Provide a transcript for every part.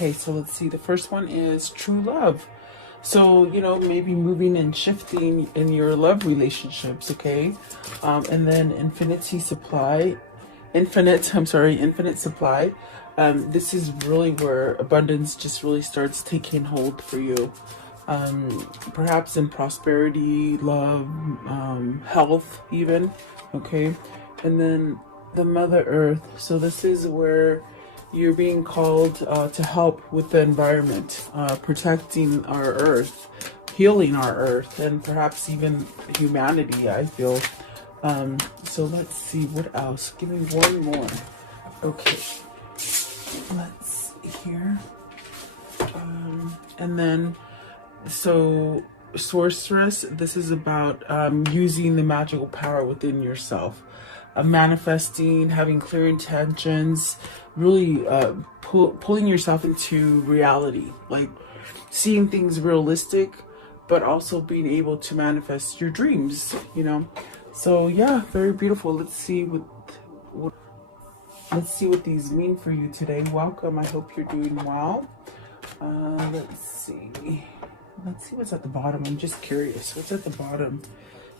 Okay, so let's see. The first one is true love. So, you know, maybe moving and shifting in your love relationships, okay? And then infinite supply. This is really where abundance just really starts taking hold for you. Perhaps in prosperity, love, health even, okay? And then the Mother Earth. So this is where you're being called to help with the environment, protecting our Earth, healing our Earth, and perhaps even humanity, I feel. So let's see, what else? Give me one more. Okay, let's see here. And then, so sorceress, this is about using the magical power within yourself. Manifesting, having clear intentions, really pulling yourself into reality, like seeing things realistic, but also being able to manifest your dreams, you know. So yeah, very beautiful. Let's see what these mean for you today. Welcome. I hope you're doing well. Let's see what's at the bottom. I'm just curious, what's at the bottom?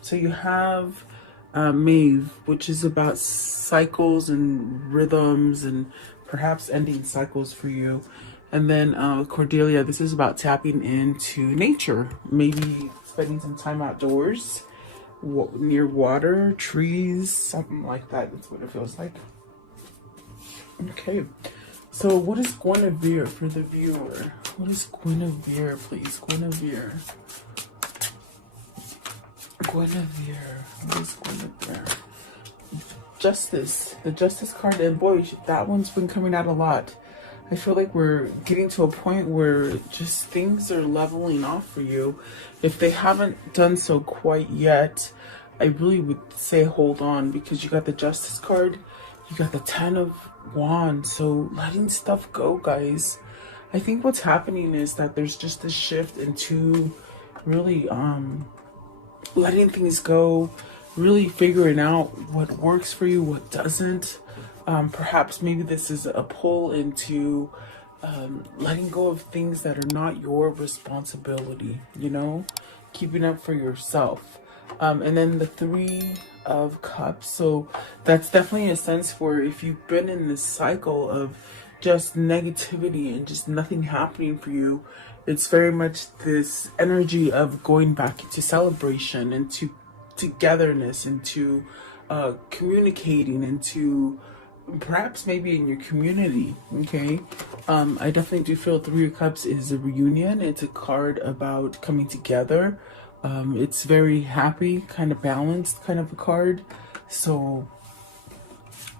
So you have Maeve, which is about cycles and rhythms and perhaps ending cycles for you. And then Cordelia, this is about tapping into nature, maybe spending some time outdoors, near water, trees, something like that. That's what it feels like. Okay, so what is Guinevere for the viewer? What is Guinevere, please? Guinevere. Guinevere. What is Guinevere? Justice. The Justice card, and boy, that one's been coming out a lot. I feel like we're getting to a point where just things are leveling off for you. If they haven't done so quite yet, I really would say hold on, because you got the Justice card, you got the 10 of Wands, so letting stuff go, guys. I think what's happening is that there's just this shift into really letting things go, really figuring out what works for you, what doesn't. Perhaps maybe this is a pull into letting go of things that are not your responsibility, you know, keeping up for yourself. And then the 3 of Cups. So that's definitely a sense where if you've been in this cycle of just negativity and just nothing happening for you, it's very much this energy of going back into celebration, into togetherness, into communicating, into perhaps maybe in your community. Okay, I definitely do feel 3 of Cups is a reunion. It's a card about coming together. It's very happy, kind of balanced kind of a card. So,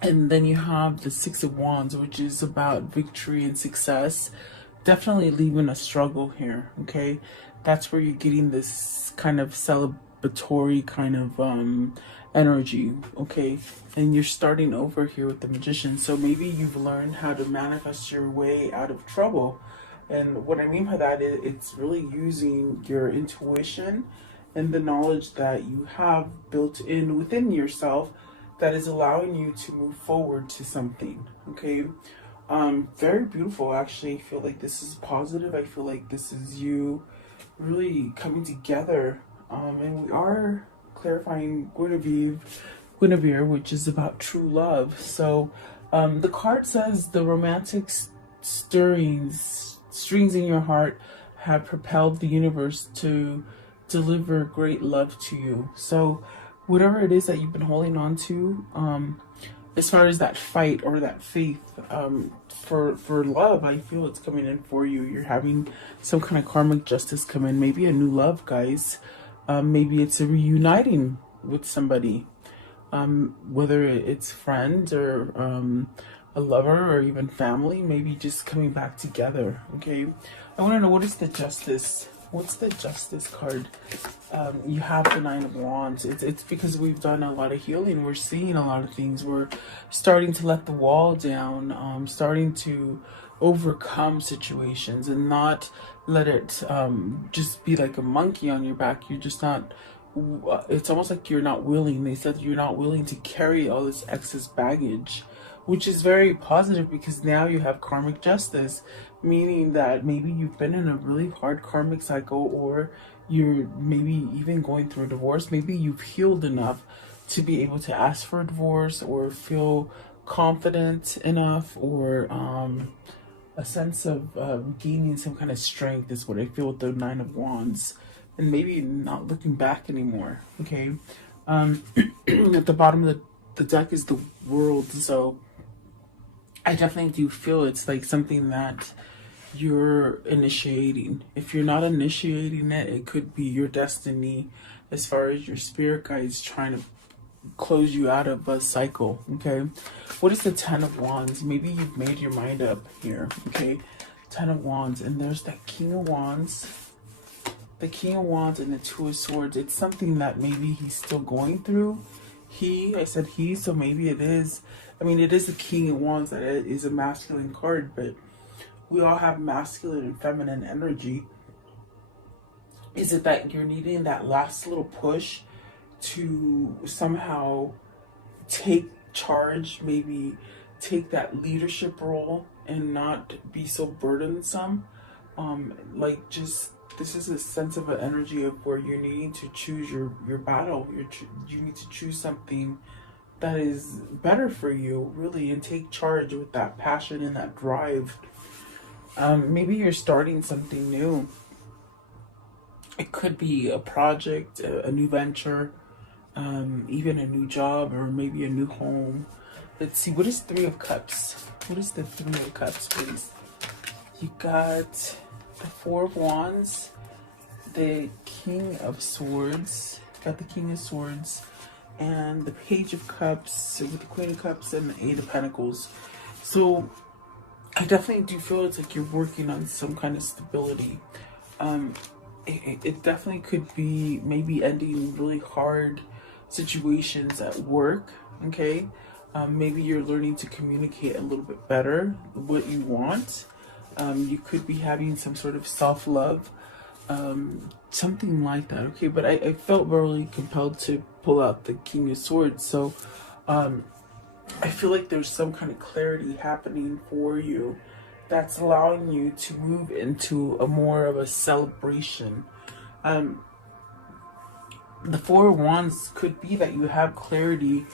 and then you have the 6 of Wands, which is about victory and success. Definitely leaving a struggle here, okay? That's where you're getting this kind of celebratory kind of energy, okay? And you're starting over here with the Magician. So maybe you've learned how to manifest your way out of trouble. And what I mean by that is it's really using your intuition and the knowledge that you have built in within yourself that is allowing you to move forward to something, okay? Very beautiful, actually. I feel like this is positive. I feel like this is you really coming together. And we are clarifying Guinevere, which is about true love. So the card says the romantic strings in your heart have propelled the universe to deliver great love to you. So whatever it is that you've been holding on to, as far as that fight or that faith for love, I feel it's coming in for you. You're having some kind of karmic justice come in, maybe a new love, guys. Maybe it's a reuniting with somebody, whether it's friends or a lover or even family, maybe just coming back together. Okay, I want to know, what is the Justice? What's the Justice card? You have the 9 of Wands. It's because we've done a lot of healing. We're seeing a lot of things. We're starting to let the wall down, starting to overcome situations and not let it just be like a monkey on your back. You're just not, it's almost like you're not willing. They said you're not willing to carry all this excess baggage, which is very positive because now you have karmic justice. meaning that maybe you've been in a really hard karmic cycle, or you're maybe even going through a divorce. Maybe you've healed enough to be able to ask for a divorce, or feel confident enough, or a sense of gaining some kind of strength is what I feel with the Nine of Wands, and maybe not looking back anymore. Okay, at the bottom of the deck is the World, so I definitely do feel it's like something that you're initiating. If you're not initiating it, it could be your destiny, as far as your spirit guides trying to close you out of a cycle. Okay, what is the Ten of Wands? Maybe you've made your mind up here. Okay, Ten of Wands, and there's that King of Wands, the King of Wands, and the Two of Swords. It's something that maybe he's still going through. I said he, so maybe it is. I mean, it is the King of Wands, that is a masculine card, but we all have masculine and feminine energy. Is it that you're needing that last little push to somehow take charge, maybe take that leadership role and not be so burdensome? Like, just, this is a sense of an energy of where you're needing to choose your battle. You need to choose something that is better for you, really, and take charge with that passion and that drive. Maybe you're starting something new. It could be a project, a new venture, even a new job, or maybe a new home. Let's see, what is Three of Cups? What is the Three of Cups, please? You got the Four of Wands, the King of Swords, got the King of Swords, and the Page of Cups with the Queen of Cups and the Eight of Pentacles. So I definitely do feel it's like you're working on some kind of stability. It definitely could be maybe ending really hard situations at work. Okay, maybe you're learning to communicate a little bit better what you want. You could be having some sort of self-love, something like that. Okay, but I felt really compelled to pull out the King of Swords. So I feel like there's some kind of clarity happening for you that's allowing you to move into a more of a celebration. The Four of Wands could be that you have clarity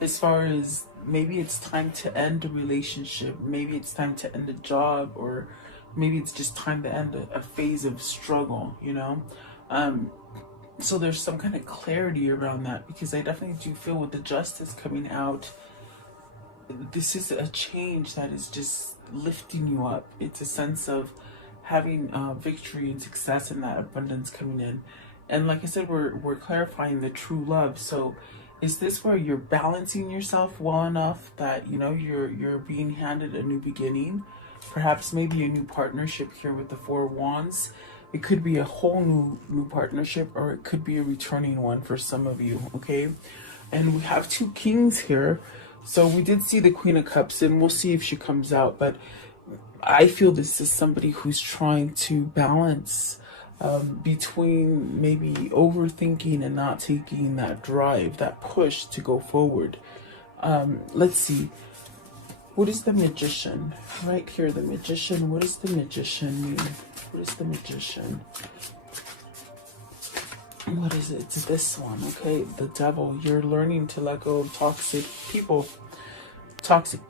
as far as maybe it's time to end a relationship, maybe it's time to end a job, or maybe it's just time to end a phase of struggle, you know? So there's some kind of clarity around that, because I definitely do feel with the Justice coming out, this is a change that is just lifting you up. It's a sense of having victory and success, and that abundance coming in. And like I said, we're clarifying the true love. So is this where you're balancing yourself well enough that, you know, you're being handed a new beginning? Perhaps maybe a new partnership here with the Four of Wands. It could be a whole new partnership, or it could be a returning one for some of you. Okay, and we have two kings here. So we did see the Queen of Cups, and we'll see if she comes out. But I feel this is somebody who's trying to balance between maybe overthinking and not taking that drive, that push to go forward. Let's see. What is the Magician? Right here, the Magician. What does the Magician mean? What is the Magician? What is it? It's this one. Okay, the Devil. You're learning to let go of toxic people, toxic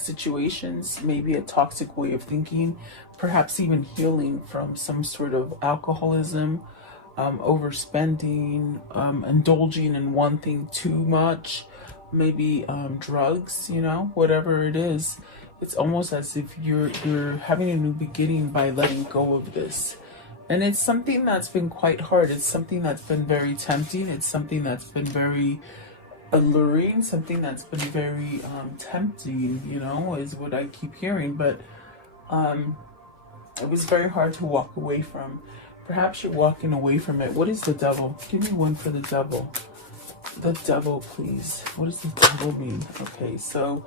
situations, maybe a toxic way of thinking, perhaps even healing from some sort of alcoholism, overspending, indulging in one thing too much, maybe drugs, you know, whatever it is. It's almost as if you're having a new beginning by letting go of this. And it's something that's been quite hard. It's something that's been very tempting. It's something that's been very alluring, something that's been very tempting, you know, is what I keep hearing. But it was very hard to walk away from. Perhaps you're walking away from it. What is the Devil? Give me one for the Devil. The Devil, please. What does the Devil mean? Okay, so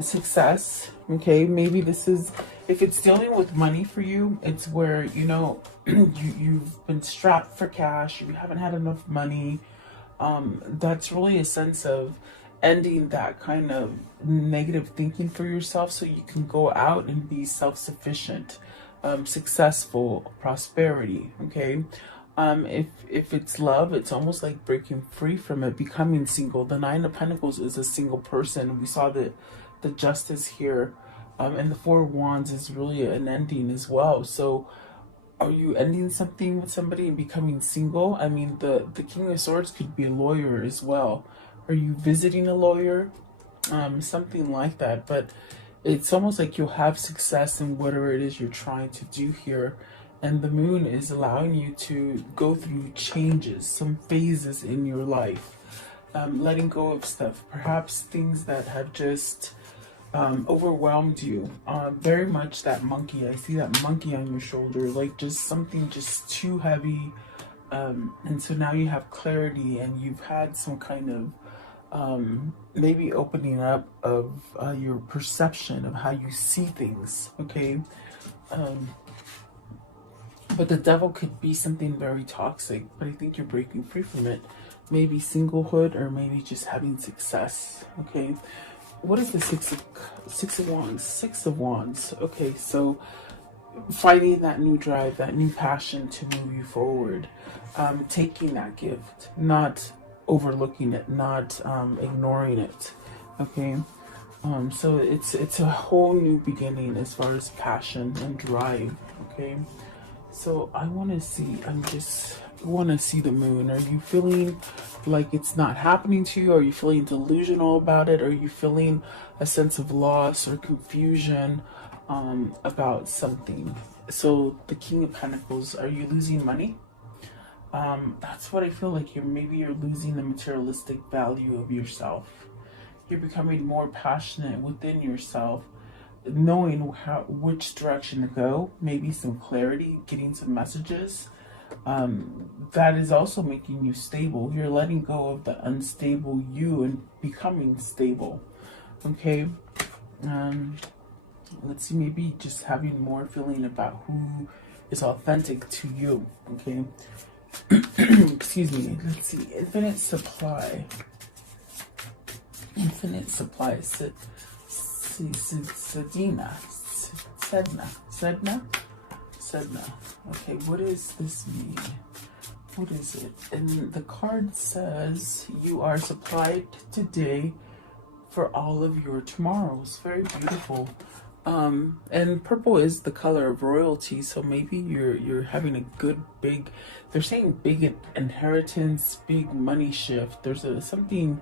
success. Okay, maybe this is, if it's dealing with money for you, it's where, you know, you've been strapped for cash, you haven't had enough money. That's really a sense of ending that kind of negative thinking for yourself so you can go out and be self-sufficient, successful, prosperity. Okay. If it's love, it's almost like breaking free from it, becoming single. The Nine of Pentacles is a single person. We saw the Justice here, and the Four of Wands is really an ending as well. So are you ending something with somebody and becoming single? I mean, the King of Swords could be a lawyer as well. Are you visiting a lawyer? Something like that. But it's almost like you'll have success in whatever it is you're trying to do here. And the moon is allowing you to go through changes, some phases in your life, letting go of stuff, perhaps things that have just overwhelmed you. Very much that monkey. I see that monkey on your shoulder, like just something just too heavy. And so now you have clarity, and you've had some kind of maybe opening up of your perception of how you see things. Okay. But the devil could be something very toxic, but I think you're breaking free from it. Maybe singlehood, or maybe just having success. Okay. What is the Six of Wands? Six of Wands. Okay, so finding that new drive, that new passion to move you forward. Taking that gift, not overlooking it, not ignoring it. Okay. So it's a whole new beginning as far as passion and drive. Okay. So I want to see, want to see the moon. Are you feeling like it's not happening to you? Are you feeling delusional about it? Are you feeling a sense of loss or confusion about something? So the King of Pentacles, are you losing money? That's what I feel like. Maybe you're losing the materialistic value of yourself. You're becoming more passionate within yourself, knowing which direction to go, maybe some clarity, getting some messages. That is also making you stable. You're letting go of the unstable you and becoming stable. Okay. Let's see, maybe just having more feeling about who is authentic to you. Okay. Excuse me. Let's see. Infinite supply. Infinite supply. Sedna. Okay, what does this mean? What is it? And the card says you are supplied today for all of your tomorrows. Very beautiful. And purple is the color of royalty, so maybe you're having a good big, they're saying big inheritance, big money shift. There's something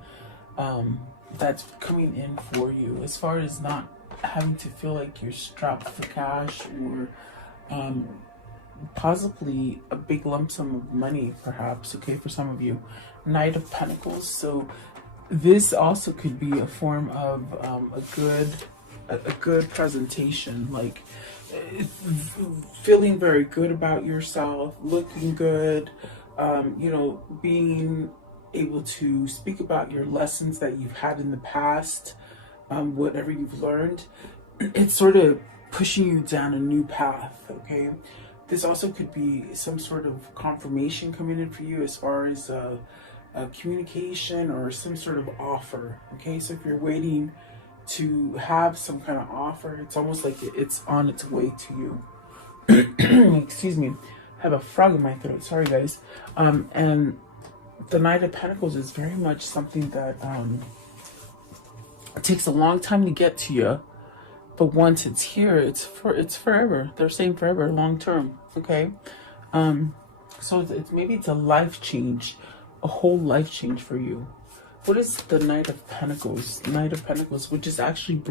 that's coming in for you, as far as not having to feel like you're strapped for cash, or possibly a big lump sum of money, perhaps. Okay, for some of you. Knight of Pentacles. So this also could be a form of a good presentation, like feeling very good about yourself, looking good, you know, being able to speak about your lessons that you've had in the past, whatever you've learned. It's sort of pushing you down a new path. Okay, this also could be some sort of confirmation coming in for you, as far as a communication or some sort of offer. Okay, so if you're waiting to have some kind of offer, it's almost like it's on its way to you. Excuse me, I have a frog in my throat, sorry guys. And the Knight of Pentacles is very much something that it takes a long time to get to you, but once it's here, it's forever. They're saying forever, long term. Okay. So it's maybe it's a life change, a whole life change for you. What is the Knight of Pentacles? Knight of Pentacles, which is actually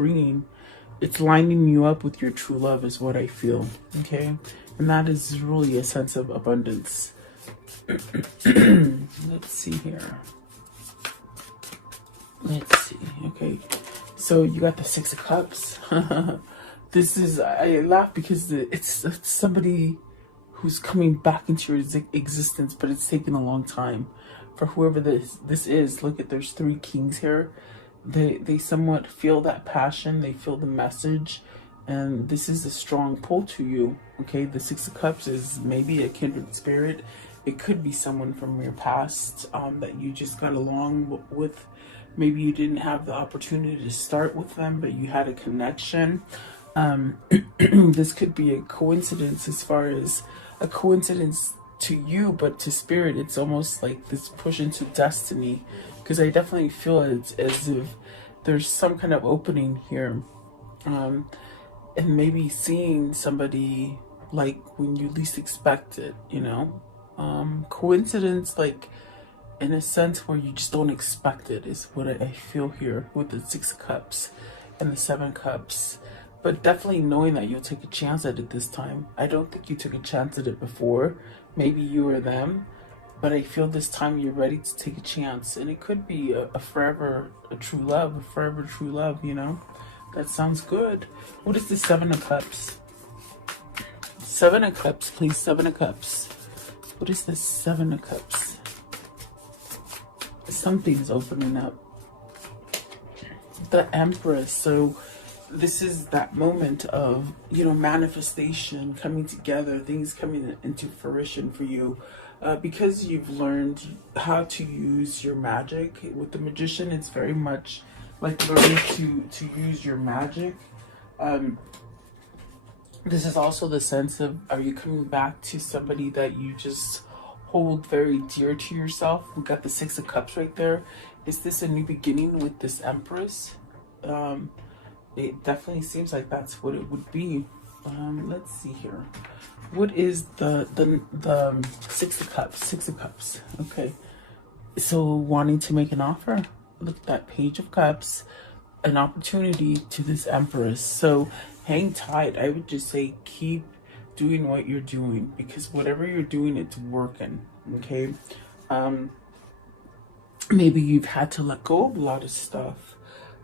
it's lining you up with your true love, is what I feel. Okay. And that is really a sense of abundance. Let's see here. Let's see. Okay. So you got the Six of Cups. This is, I laugh because it's somebody who's coming back into your existence, but it's taken a long time. For whoever this is, look at, there's three kings here. They somewhat feel that passion, they feel the message, and this is a strong pull to you. Okay, the Six of Cups is maybe a kindred spirit. It could be someone from your past that you just got along with maybe you didn't have the opportunity to start with them, but you had a connection. This could be a coincidence, as far as a coincidence to you, but to spirit, it's almost like this push into destiny. Because I definitely feel it's as if there's some kind of opening here. And maybe seeing somebody like when you least expect it, you know? Coincidence, like in a sense where you just don't expect it, is what I feel here with the 6 cups and the 7 cups. But definitely knowing that you'll take a chance at it this time. I don't think you took a chance at it before. Maybe you or them. But I feel this time you're ready to take a chance. And it could be a forever, a true love, a forever true love, you know? That sounds good. What is the 7 of Cups? 7 of Cups, please. 7 of Cups. What is the 7 of Cups? Something's opening up. The Empress. So this is that moment of, you know, manifestation coming together, things coming into fruition for you. Because you've learned how to use your magic. With the Magician, it's very much like learning to use your magic. This is also the sense of, are you coming back to somebody that you just hold very dear to yourself? We got the 6 of Cups right there. Is this a new beginning with this Empress? It definitely seems like that's what it would be. Let's see here. What is the 6 of Cups? 6 of Cups. Okay. So wanting to make an offer. Look at that Page of Cups. An opportunity to this Empress. So hang tight. I would just say keep doing what you're doing, because whatever you're doing, it's working. Okay. Maybe you've had to let go of a lot of stuff,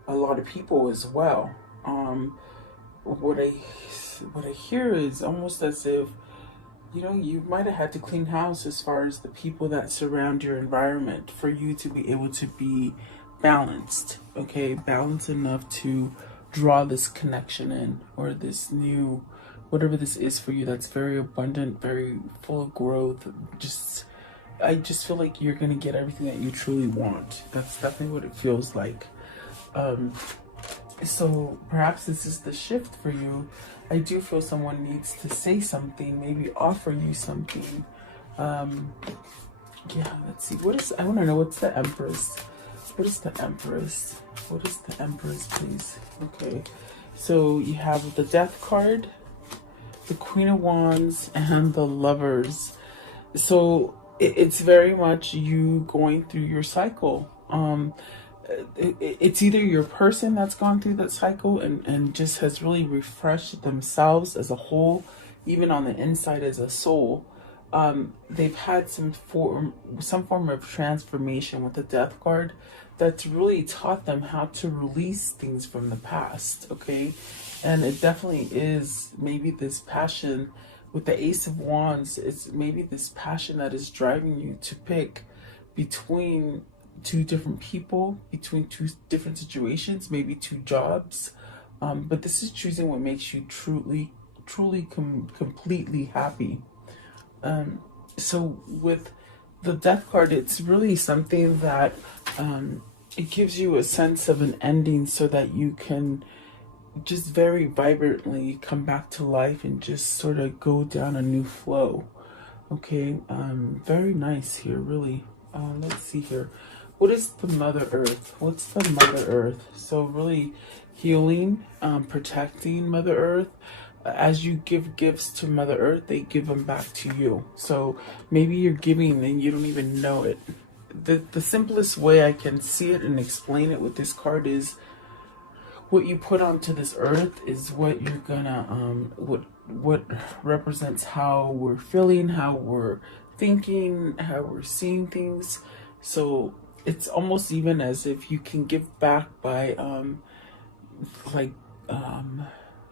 a lot of people as well. What I hear is almost as if, you know, you might have had to clean house as far as the people that surround your environment for you to be able to be balanced. Okay, balanced enough to draw this connection in, or this new, whatever this is for you, that's very abundant, very full of growth. I just feel like you're gonna get everything that you truly want. That's definitely what it feels like. So perhaps this is the shift for you. I do feel someone needs to say something, maybe offer you something. Yeah, let's see. I want to know, what's the Empress? What is the Empress? What is the Empress, please? Okay. So you have the Death card, the Queen of Wands, and the Lovers. So it's very much you going through your cycle. It's either your person that's gone through that cycle and just has really refreshed themselves as a whole, even on the inside as a soul. They've had some form of transformation with the Death card that's really taught them how to release things from the past. Okay. And it definitely is maybe this passion with the Ace of Wands. It's maybe this passion that is driving you to pick between 2 different people, between 2 different situations, maybe 2 jobs. But this is choosing what makes you truly, completely happy. So with the Death card, it's really something that it gives you a sense of an ending, so that you can just very vibrantly come back to life and just sort of go down a new flow. Okay, very nice here, really. Let's see here. What is the Mother Earth? What's the Mother Earth? So really healing, protecting Mother Earth. As you give gifts to Mother Earth, they give them back to you. So maybe you're giving and you don't even know it. The simplest way I can see it and explain it with this card is, what you put onto this earth is what you're gonna what represents how we're feeling, how we're thinking, how we're seeing things. So it's almost even as if you can give back by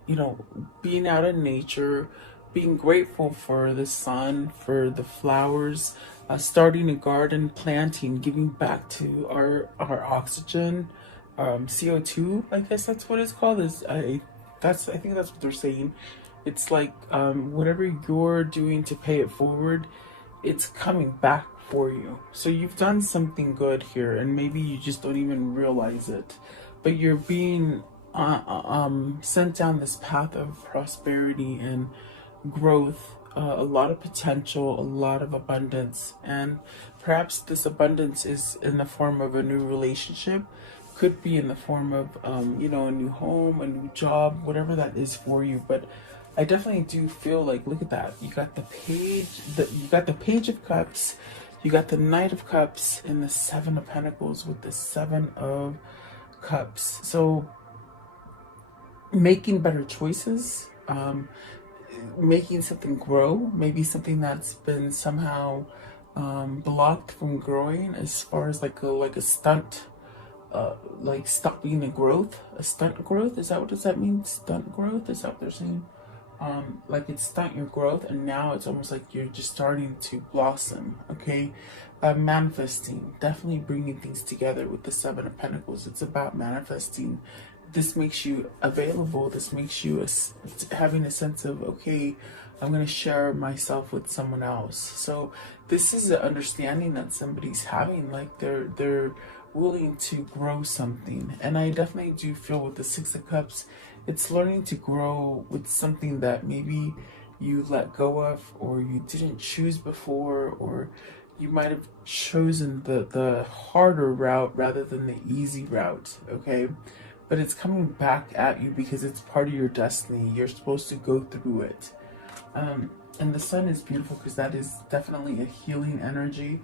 you know, being out in nature, being grateful for the sun, for the flowers, starting a garden, planting, giving back to our oxygen, CO2, I guess that's what it's called. I think that's what they're saying. It's like whatever you're doing to pay it forward, it's coming back for you. So you've done something good here, and maybe you just don't even realize it. But you're being sent down this path of prosperity and growth, a lot of potential, a lot of abundance. And perhaps this abundance is in the form of a new relationship, could be in the form of, you know, a new home, a new job, whatever that is for you. But I definitely do feel like, look at that. You got the page, you got the Page of Cups, you got the Knight of Cups, and the Seven of Pentacles with the Seven of Cups. So making better choices, making something grow, maybe something that's been somehow blocked from growing, as far as like a stunt, like stopping the growth, a stunt growth. Is that what does that mean? Stunt growth? Is that what they're saying? Like it's stunt your growth, and now it's almost like you're just starting to blossom. Okay, manifesting, definitely bringing things together with the Seven of Pentacles. It's about manifesting. This makes you available. This makes you having a sense of, okay, I'm going to share myself with someone else. So this is an understanding that somebody's having, like they're willing to grow something. And I definitely do feel with the Six of Cups, it's learning to grow with something that maybe you let go of, or you didn't choose before, or you might have chosen the harder route rather than the easy route. Okay, but it's coming back at you because it's part of your destiny. You're supposed to go through it. And the Sun is beautiful because that is definitely a healing energy.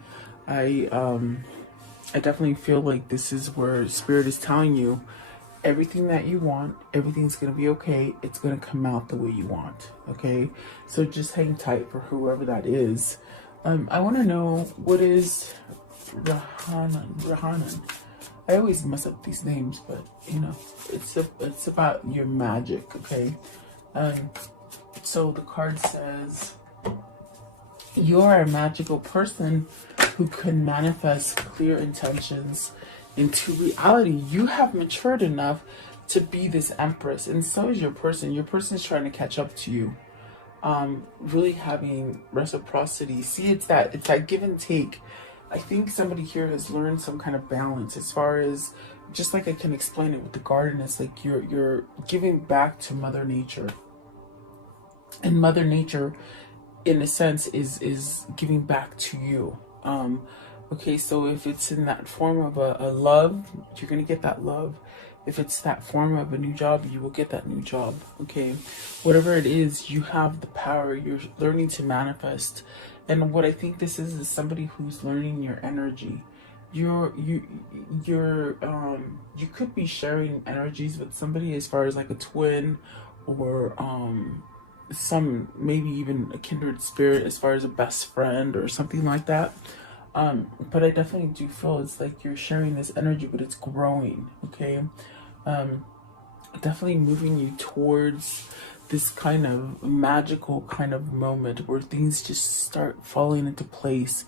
I definitely feel like this is where Spirit is telling you everything that you want, everything's going to be okay. It's going to come out the way you want. Okay, so just hang tight for whoever that is. I want to know, what is Rahanan? I always mess up these names, but you know, it's about your magic. Okay, so the card says you are a magical person who can manifest clear intentions into reality. You have matured enough to be this Empress, and so is your person. Your person is trying to catch up to you. Really having reciprocity. See, it's that give and take. I think somebody here has learned some kind of balance, as far as, just like I can explain it with the garden. It's like you're giving back to Mother Nature, and Mother Nature, in a sense, is giving back to you. Okay, so if it's in that form of a love, you're gonna get that love. If it's that form of a new job, you will get that new job. Okay, whatever it is, you have the power. You're learning to manifest. And what I think this is somebody who's learning your energy. You could be sharing energies with somebody, as far as like a twin, or some, maybe even a kindred spirit, as far as a best friend or something like that. But I definitely do feel it's like you're sharing this energy, but it's growing. Okay, definitely moving you towards this kind of magical kind of moment where things just start falling into place.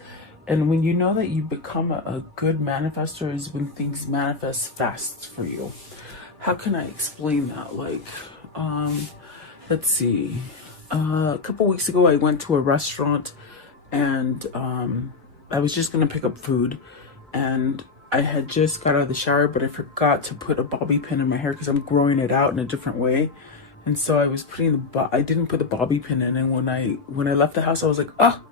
And when you know that you become a good manifestor is when things manifest fast for you. How can I explain that? Like, let's see. A couple weeks ago, I went to a restaurant, and I was just gonna pick up food, and I had just got out of the shower, but I forgot to put a bobby pin in my hair because I'm growing it out in a different way. And so I was putting I didn't put the bobby pin in, and when I left the house, I was like, oh,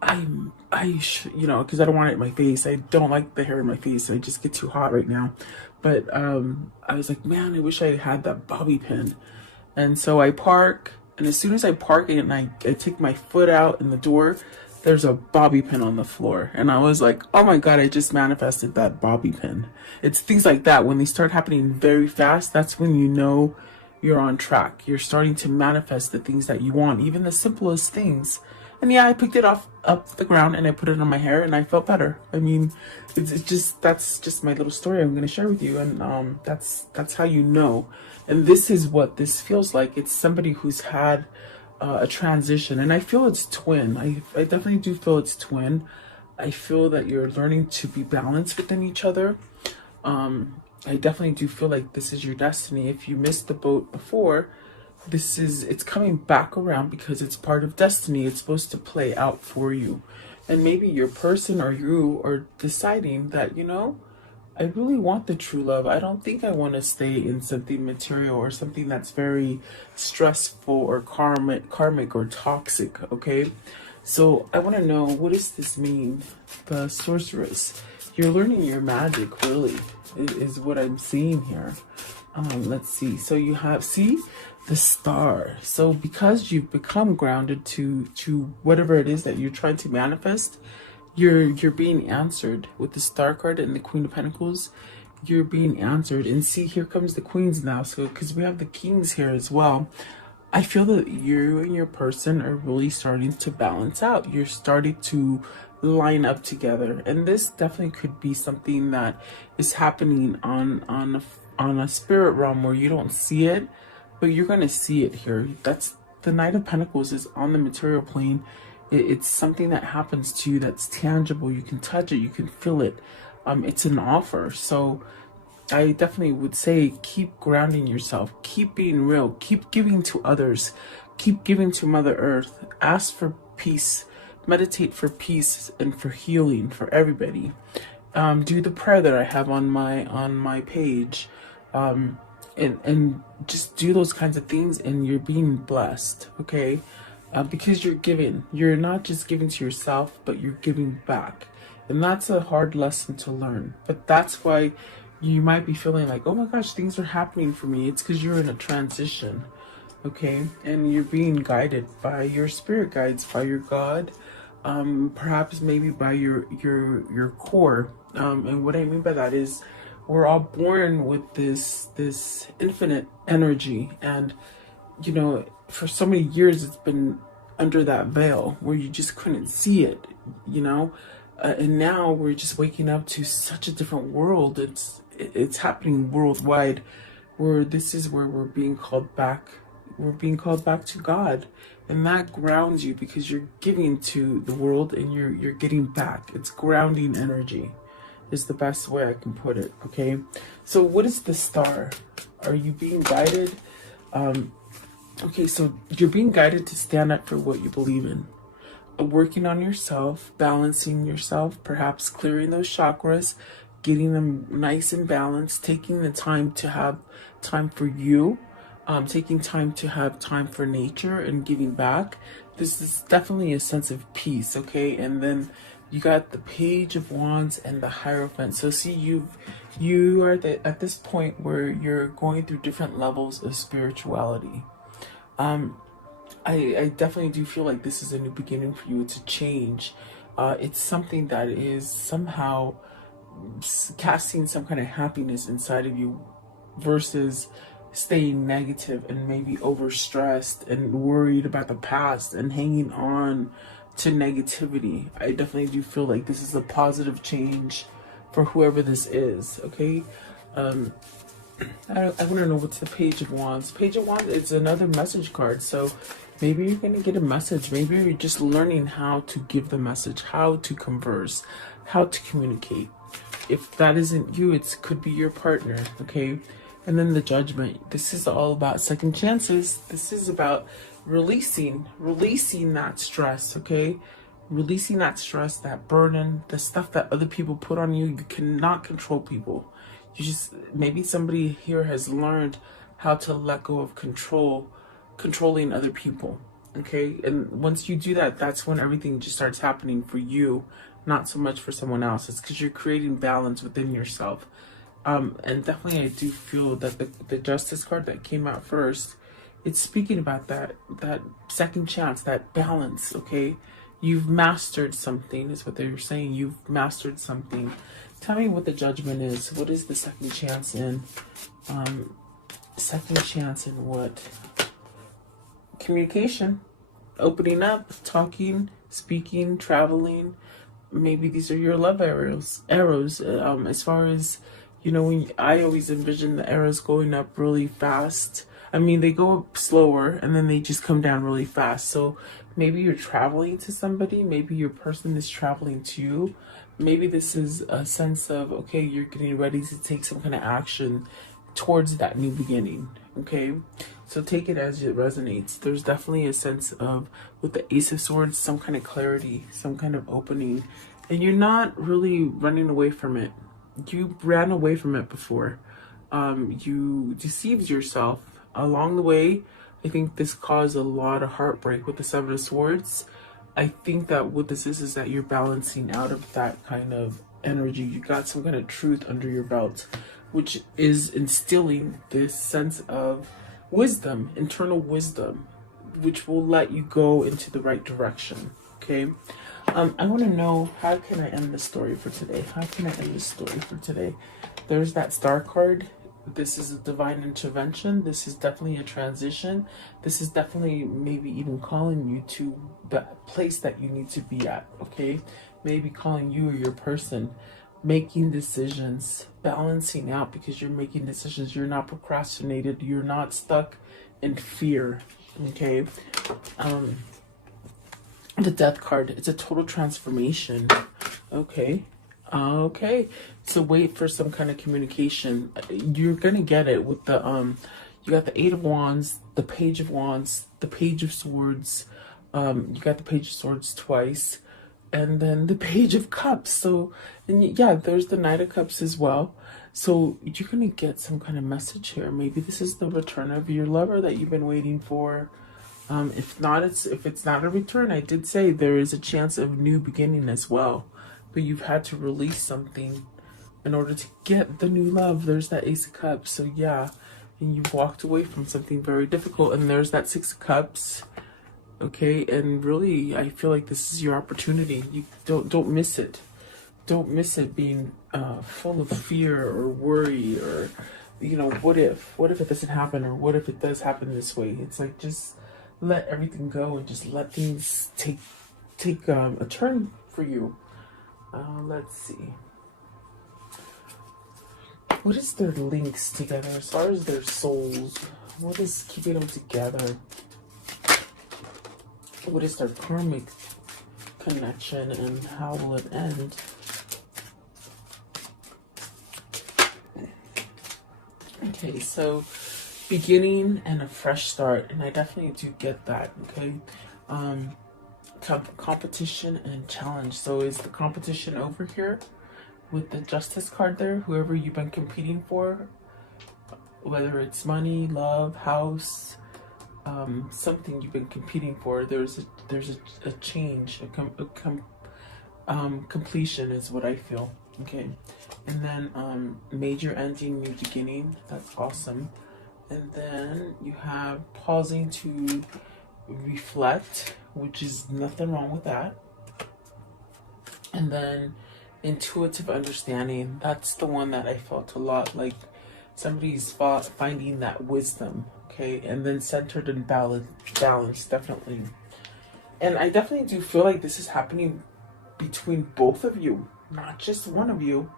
I should, you know, because I don't want it in my face. I don't like the hair in my face. I just get too hot right now. But I was like, man, I wish I had that bobby pin. And so I park, and as soon as I park it and I take my foot out in the door, there's a bobby pin on the floor. And I was like, oh my God, I just manifested that bobby pin. It's things like that. When they start happening very fast, that's when you know you're on track. You're starting to manifest the things that you want, even the simplest things. And yeah, I picked it up the ground and I put it on my hair and I felt better. I mean, it's just, that's just my little story I'm going to share with you. And that's how you know. And this is what this feels like. It's somebody who's had a transition, and I feel it's twin. I definitely do feel it's twin. I feel that you're learning to be balanced within each other. I definitely do feel like this is your destiny. If you missed the boat before, it's coming back around because it's part of destiny. It's supposed to play out for you. And maybe your person or you are deciding that, you know, I really want the true love. I don't think I want to stay in something material or something that's very stressful or karmic or toxic, okay? So I want to know, what does this mean? The sorceress. You're learning your magic, really, is what I'm seeing here. Let's see. So you have, see, the star. So because you've become grounded to whatever it is that you're trying to manifest, you're being answered with the star card and the Queen of Pentacles. You're being answered. And see, here comes the queens now. So because we have the kings here as well, I feel that you and your person are really starting to balance out. You're starting to line up together, and this definitely could be something that is happening on a spirit realm where you don't see it, but you're going to see it here. That's the Knight of Pentacles is on the material plane. It's something that happens to you that's tangible. You can touch it, you can feel it. It's an offer. So I definitely would say keep grounding yourself, keep being real, keep giving to others, keep giving to Mother Earth, ask for peace, meditate for peace and for healing for everybody. Do the prayer that I have on my page, and just do those kinds of things, and you're being blessed, okay? Because you're giving. You're not just giving to yourself, but you're giving back. And that's a hard lesson to learn. But that's why you might be feeling like, oh my gosh, things are happening for me. It's because you're in a transition, okay? And you're being guided by your spirit guides, by your God, perhaps maybe by your core. And what I mean by that is we're all born with this infinite energy, and you know, for so many years it's been under that veil where you just couldn't see it, you know, and now we're just waking up to such a different world. It's happening worldwide, where this is where we're being called back. We're being called back to God, and that grounds you because you're giving to the world and you're getting back. It's grounding energy is the best way I can put it, okay? So what is the star? Are you being guided? Okay, so you're being guided to stand up for what you believe in. Working on yourself, balancing yourself, perhaps clearing those chakras, getting them nice and balanced, taking the time to have time for you, taking time to have time for nature and giving back. This is definitely a sense of peace, okay? And then you got the Page of Wands and the Hierophant. So see, you are at this point where you're going through different levels of spirituality. I definitely do feel like this is a new beginning for you to change. It's something that is somehow casting some kind of happiness inside of you versus staying negative and maybe overstressed and worried about the past and hanging on to negativity. I definitely do feel like this is a positive change for whoever this is, okay? I want to know what's the Page of Wands. Page of Wands is another message card, so maybe you're going to get a message. Maybe you're just learning how to give the message, how to converse, how to communicate. If that isn't you, it could be your partner, okay? And then the Judgment. This is all about second chances. This is about releasing that stress, okay? Releasing that stress, that burden, the stuff that other people put on you. You cannot control people. You just, maybe somebody here has learned how to let go of controlling other people, okay? And once you do that, that's when everything just starts happening for you, not so much for someone else. It's because you're creating balance within yourself. And definitely I do feel that the Justice card that came out first, it's speaking about that second chance, that balance, okay? You've mastered something, is what they're saying. You've mastered something. Tell me what the Judgment is. What is the second chance in? Second chance in what? Communication. Opening up, talking, speaking, traveling. Maybe these are your love arrows. As far as, you know, I always envision the arrows going up really fast. I mean, they go up slower and then they just come down really fast. So maybe you're traveling to somebody. Maybe your person is traveling to you. Maybe this is a sense of, okay, you're getting ready to take some kind of action towards that new beginning, okay? So take it as it resonates. There's definitely a sense of, with the Ace of Swords, some kind of clarity, some kind of opening. And you're not really running away from it. You ran away from it before. You deceived yourself along the way. I think this caused a lot of heartbreak with the Seven of Swords. I think that what this is that you're balancing out of that kind of energy. You got some kind of truth under your belt, which is instilling this sense of wisdom, internal wisdom, which will let you go into the right direction. Okay. I want to know, how can I end the story for today? How can I end the story for today? There's that Star card. This is a divine intervention. This is definitely a transition. This is definitely maybe even calling you to the place that you need to be at, okay? Maybe calling you or your person, making decisions, balancing out, because you're making decisions. You're not procrastinated. You're not stuck in fear, okay? The Death card, it's a total transformation, okay? Okay, so wait for some kind of communication. You're gonna get it with the you got the Eight of Wands, the Page of Wands, the Page of Swords. You got the Page of Swords twice, and then the Page of Cups. So, and yeah, there's the Knight of Cups as well. So you're gonna get some kind of message here. Maybe this is the return of your lover that you've been waiting for. If not, if it's not a return, I did say there is a chance of new beginning as well. But you've had to release something in order to get the new love. There's that Ace of Cups. So yeah, and you've walked away from something very difficult. And there's that Six of Cups. Okay, and really, I feel like this is your opportunity. You don't miss it. Don't miss it being full of fear or worry, or, you know, what if it doesn't happen, or what if it does happen this way? It's like, just let everything go and just let things take a turn for you. Let's see. What is their links together as far as their souls? What is keeping them together? What is their karmic connection, and how will it end? Okay, so beginning and a fresh start, and I definitely do get that. Okay, competition and challenge. So is the competition over here with the Justice card there? Whoever you've been competing for, whether it's money, love, house, something you've been competing for, there's a change, completion is what I feel. Okay, and then major ending, new beginning. That's awesome. And then you have pausing to reflect, which is nothing wrong with that. And then intuitive understanding, that's the one that I felt a lot like somebody's finding that wisdom. Okay, and then centered and balance, definitely. And I definitely do feel like this is happening between both of you, not just one of you.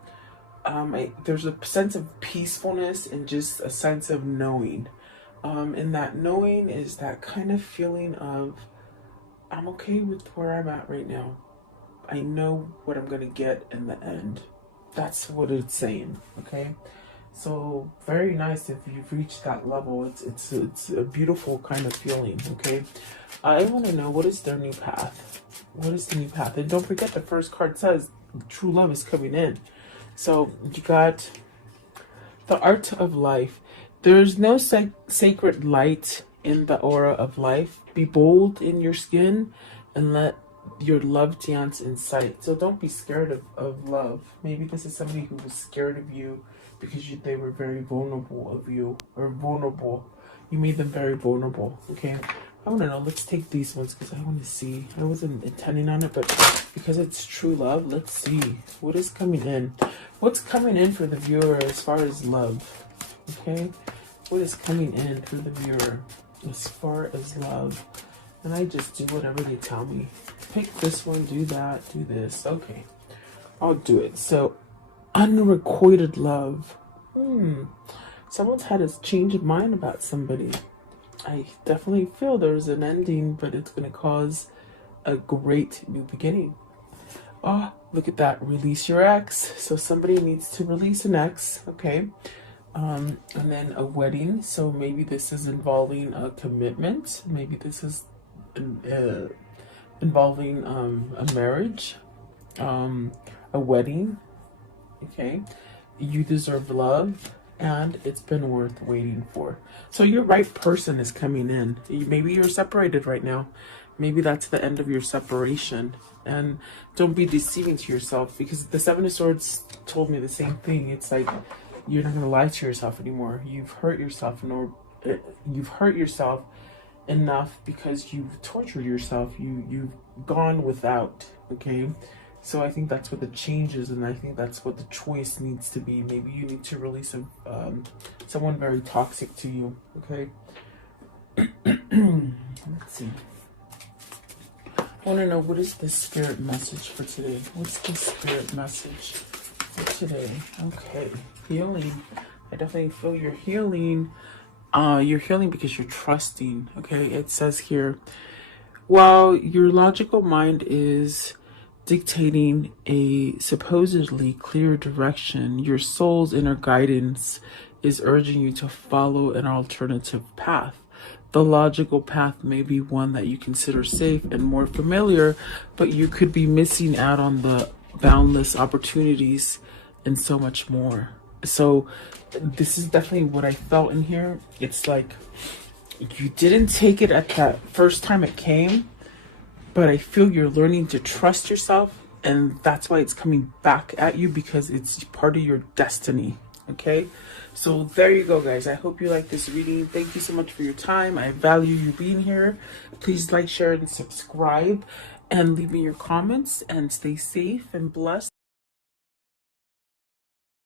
There's a sense of peacefulness and just a sense of knowing. And that knowing is that kind of feeling of, I'm okay with where I'm at right now. I know what I'm going to get in the end. That's what it's saying, okay? So very nice if you've reached that level. It's a beautiful kind of feeling, okay? I want to know, what is their new path? What is the new path? And don't forget, the first card says true love is coming in. So you got the art of life. There's no sacred light in the aura of life. Be bold in your skin and let your love dance in sight. So don't be scared of love. Maybe this is somebody who was scared of you because they were very vulnerable of you, or vulnerable. You made them very vulnerable, okay? I want to know. Let's take these ones because I want to see. I wasn't intending on it, but because it's true love, let's see. What is coming in? What's coming in for the viewer as far as love? Okay? What is coming in for the viewer as far as love? And I just do whatever they tell me. Pick this one, do that, do this. Okay. I'll do it. So, unrequited love. Someone's had a change of mind about somebody. I definitely feel there's an ending, but it's going to cause a great new beginning. Oh, look at that. Release your ex. So somebody needs to release an ex. Okay. And then a wedding. So maybe this is involving a commitment. Maybe this is involving a marriage, a wedding. Okay, you deserve love, and it's been worth waiting for. So your right person is coming in. Maybe you're separated right now. Maybe that's the end of your separation. And don't be deceiving to yourself, because the Seven of Swords told me the same thing. It's like you're not gonna lie to yourself anymore. You've hurt yourself, you've hurt yourself enough because you've tortured yourself. You've gone without. Okay, so I think that's what the change is, and I think that's what the choice needs to be. Maybe you need to release someone very toxic to you. Okay. Let's see. I want to know, what is the spirit message for today? What's the spirit message for today? Okay, healing. I definitely feel you're healing. You're healing because you're trusting. Okay, it says here, while your logical mind is dictating a supposedly clear direction, your soul's inner guidance is urging you to follow an alternative path. The logical path may be one that you consider safe and more familiar, but you could be missing out on the boundless opportunities and so much more. So this is definitely what I felt in here. It's like you didn't take it at that first time it came, but I feel you're learning to trust yourself, and that's why it's coming back at you, because it's part of your destiny. Okay, so there you go, guys. I hope you like this reading. Thank you so much for your time. I value you being here. Please like, share, and subscribe, and leave me your comments, and stay safe and blessed.